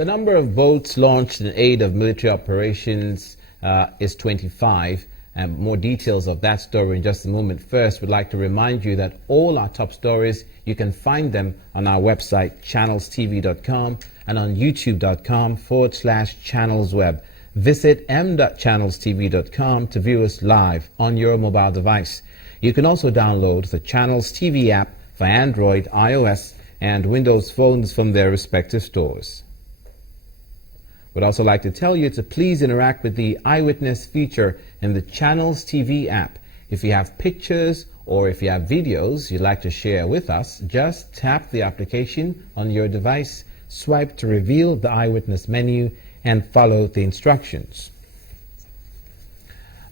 The number of boats launched in aid of military operations is 25. And more details of that story in just a moment. First, we'd like to remind you that all our top stories, you can find them on our website, channelstv.com, and on youtube.com/channelsweb. Visit m.channelstv.com to view us live on your mobile device. You can also download the Channels TV app for Android, iOS, and Windows phones from their respective stores. We'd also like to tell you to please interact with the Eyewitness feature in the Channels TV app. If you have pictures or if you have videos you'd like to share with us, just tap the application on your device, swipe to reveal the Eyewitness menu, and follow the instructions.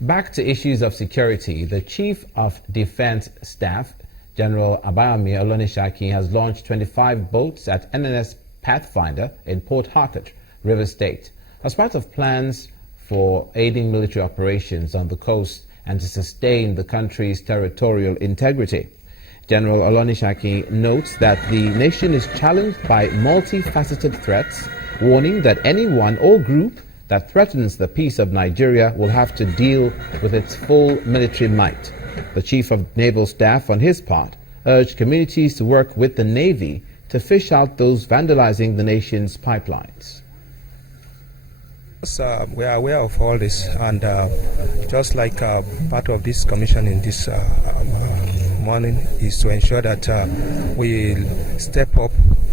Back to issues of security, the Chief of Defense Staff, General Abayami Olonishaki, has launched 25 boats at NNS Pathfinder in Port Harcourt, River State, as part of plans for aiding military operations on the coast and to sustain the country's territorial integrity. General Olonishaki notes that the nation is challenged by multifaceted threats, warning that anyone or group that threatens the peace of Nigeria will have to deal with its full military might. The Chief of Naval Staff, on his part, urged communities to work with the Navy to fish out those vandalizing the nation's pipelines. We are aware of all this, and just like part of this commission in this morning is to ensure that we step up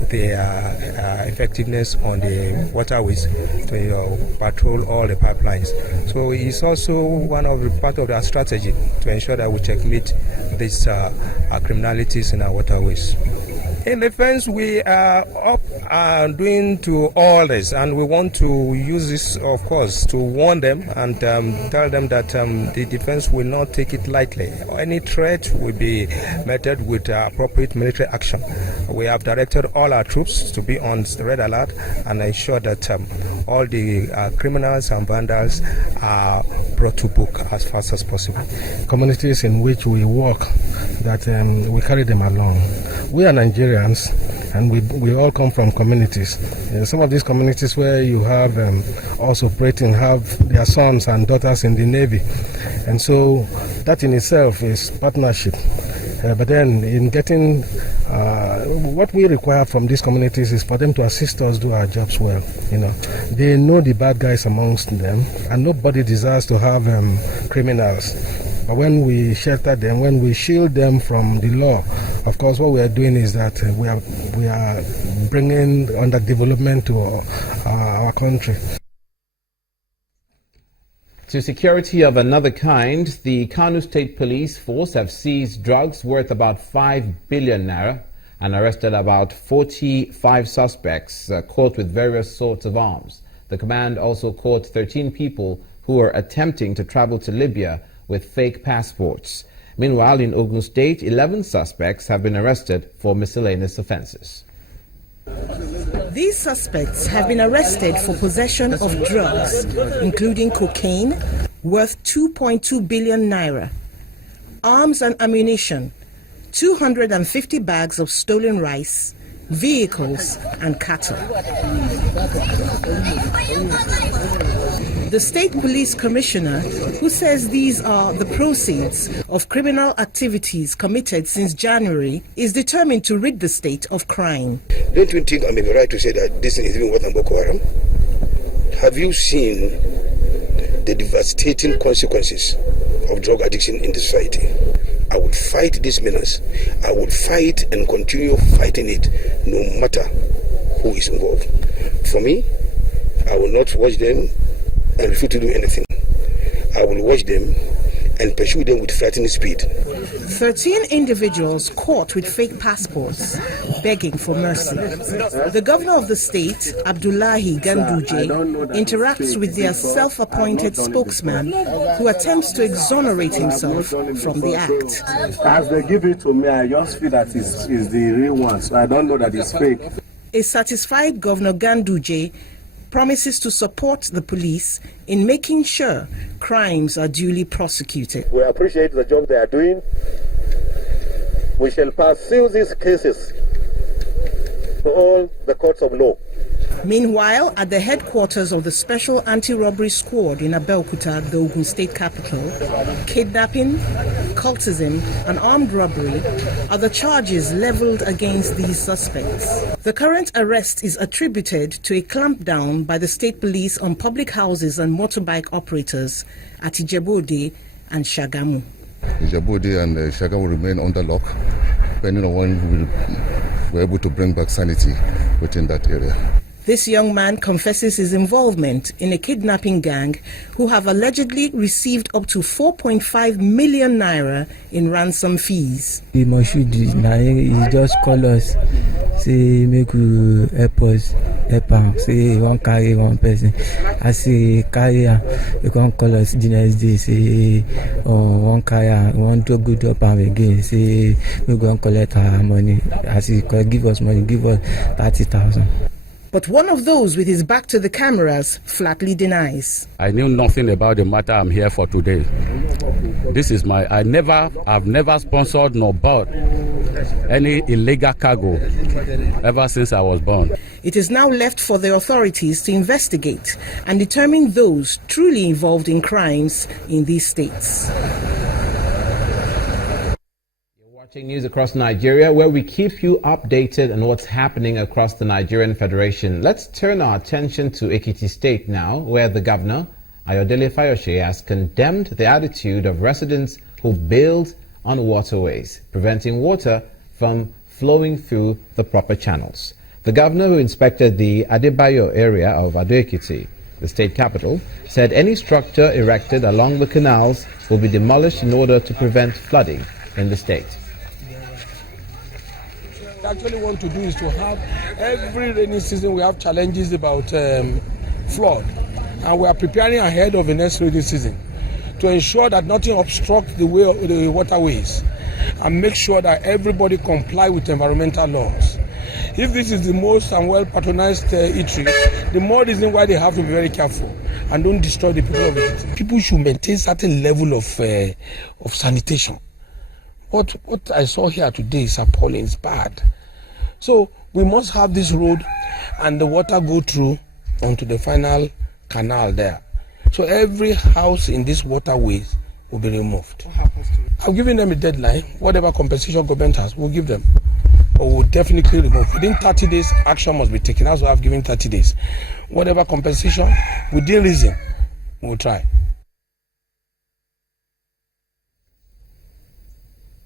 the effectiveness on the waterways to patrol all the pipelines. So it's also one of the part of our strategy to ensure that we checkmate these criminalities in our waterways. In defense, we are up and doing to all this, and we want to use this, of course, to warn them and tell them that the defense will not take it lightly. Any threat will be met with appropriate military action. We have directed all our troops to be on red alert and ensure that all the criminals and vandals are brought to book as fast as possible. Communities in which we work, that we carry them along. We are Nigerians, and we all come from communities. Some of these communities where you have also operating have their sons and daughters in the Navy, and so that in itself is partnership. But then in getting what we require from these communities is for them to assist us do our jobs well. They know the bad guys amongst them, and nobody desires to have criminals. But when we shelter them, when we shield them from the law, of course, what we are doing is that we are bringing underdevelopment to our country. To security of another kind, the Kano State Police Force have seized drugs worth about 5 billion naira and arrested about 45 suspects caught with various sorts of arms. The command also caught 13 people who were attempting to travel to Libya with fake passports. Meanwhile, in Ogun State, 11 suspects have been arrested for miscellaneous offenses. These suspects have been arrested for possession of drugs, including cocaine, worth 2.2 billion naira, arms and ammunition, 250 bags of stolen rice, vehicles, and cattle. The State Police Commissioner, who says these are the proceeds of criminal activities committed since January, is determined to rid the state of crime. Don't you think I may be right to say that this is even what Boko Haram? Have you seen the devastating consequences of drug addiction in the society? I would fight this menace. I would fight and continue fighting it no matter who is involved. For me, I will not watch them and refuse to do anything. I will watch them and pursue them with frightening speed. 13 individuals caught with fake passports, begging for mercy. The governor of the state, Abdullahi Ganduje, interacts with their self-appointed spokesman, who attempts to exonerate himself from the act. As they give it to me, I just feel that it's the real one, so I don't know that it's fake. A satisfied Governor Ganduje promises to support the police in making sure crimes are duly prosecuted. We appreciate the job they are doing. We shall pursue these cases to all the courts of law. Meanwhile, at the headquarters of the Special Anti-Robbery Squad in Abeokuta, the Ogun State capital, kidnapping, cultism, and armed robbery are the charges leveled against these suspects. The current arrest is attributed to a clampdown by the state police on public houses and motorbike operators at Ijebu-Ode and Shagamu. Ijebu-Ode and Shagamu remain under lock, depending on when we're able to bring back sanity within that area. This young man confesses his involvement in a kidnapping gang who have allegedly received up to 4.5 million naira in ransom fees. He just call us, say make we help us, help him. Say he won't carry one person. I say carry him. He can't call us the next day. Say won't carry him. Want to go to help him again. Say we go and collect our money. I say give us money. Give us 30,000. But one of those with his back to the cameras flatly denies. I knew nothing about the matter I'm here for today. This is I've never sponsored nor bought any illegal cargo ever since I was born. It is now left for the authorities to investigate and determine those truly involved in crimes in these states. News across Nigeria, where we keep you updated on what's happening across the Nigerian Federation. Let's turn our attention to Ekiti State now, where the governor, Ayodele Fayose, has condemned the attitude of residents who build on waterways, preventing water from flowing through the proper channels. The governor, who inspected the Adebayo area of Ado-Ekiti, the state capital, said any structure erected along the canals will be demolished in order to prevent flooding in the state. Actually want to do is to have every rainy season we have challenges about flood, and we are preparing ahead of the next rainy season to ensure that nothing obstructs the way of the waterways and make sure that everybody comply with environmental laws. If this is the most and well patronized eatery, the more reason why they have to be very careful and don't destroy the people of it. People should maintain certain level of sanitation. What I saw here today is appalling, it's bad. So we must have this road and the water go through onto the final canal there. So every house in this waterways will be removed. What happens to it? I've given them a deadline. Whatever compensation government has, we'll give them. Or we'll definitely remove. Within 30 days, action must be taken. That's why I've given 30 days. Whatever compensation, within reason, we'll try.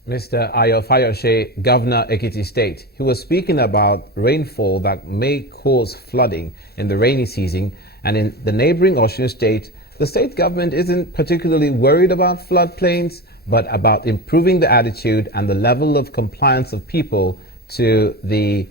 Mr. Ayo Fayose, Governor Ekiti State, he was speaking about rainfall that may cause flooding in the rainy season, and in the neighboring Osun State, the state government isn't particularly worried about floodplains, but about improving the attitude and the level of compliance of people to the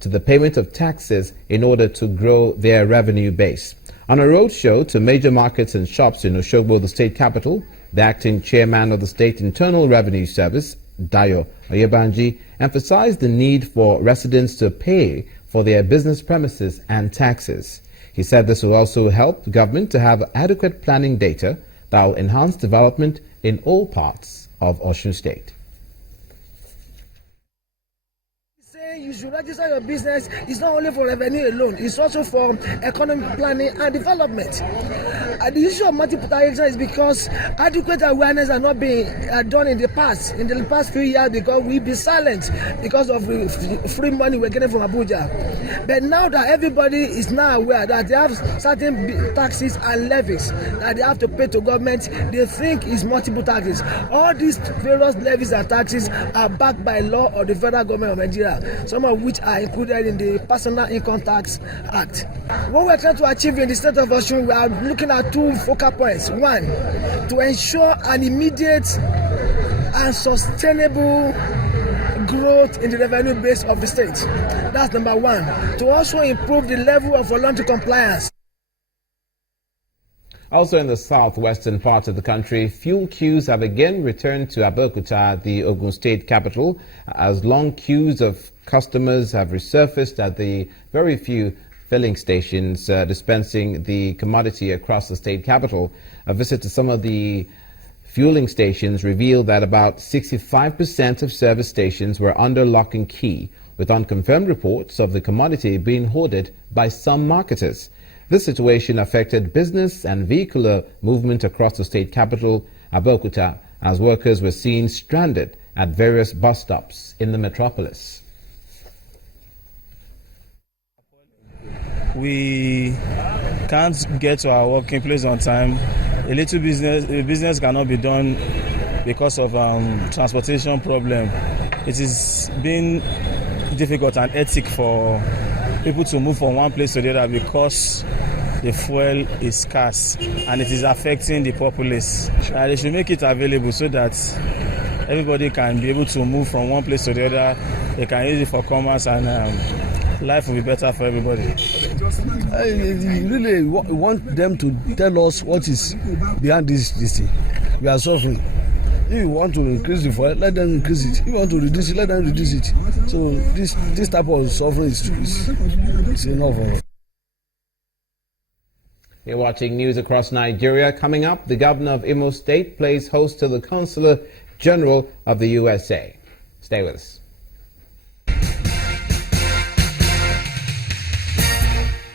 to the payment of taxes in order to grow their revenue base. On a roadshow to major markets and shops in Osogbo, the state capital, the acting chairman of the State Internal Revenue Service, Dayo Oyebanji, emphasized the need for residents to pay for their business premises and taxes. He said this will also help the government to have adequate planning data that will enhance development in all parts of Osun State. You should register your business. It's not only for revenue alone, it's also for economic planning and development. The issue of multiple taxation is because adequate awareness are not being done in the past few years, because we've been silent because of free money we're getting from Abuja. But now that everybody is now aware that they have certain taxes and levies that they have to pay to government, they think it's multiple taxes. All these various levies and taxes are backed by law of the federal government of Nigeria, some of which are included in the Personal Income Tax Act. What we're trying to achieve in the state of Osun, we are looking at two focal points. One, to ensure an immediate and sustainable growth in the revenue base of the state. That's number one. To also improve the level of voluntary compliance. Also in the southwestern part of the country, fuel queues have again returned to Abeokuta, the Ogun State capital, as long queues of customers have resurfaced at the very few filling stations dispensing the commodity across the state capital. A visit to some of the fueling stations revealed that about 65% of service stations were under lock and key, with unconfirmed reports of the commodity being hoarded by some marketers. This situation affected business and vehicular movement across the state capital, Abeokuta, as workers were seen stranded at various bus stops in the metropolis. We can't get to our working place on time. A business cannot be done because of transportation problem. It is being difficult and ethic for people to move from one place to the other because the fuel is scarce and it is affecting the populace. They should make it available so that everybody can be able to move from one place to the other. They can use it for commerce and life will be better for everybody. I really want them to tell us what is behind this thing. We are suffering. If you want to increase the fuel, let them increase it. If you want to reduce it, let them reduce it. So this type of suffering is enough. You're watching news across Nigeria. Coming up, the governor of Imo State plays host to the Consular General of the USA. Stay with us.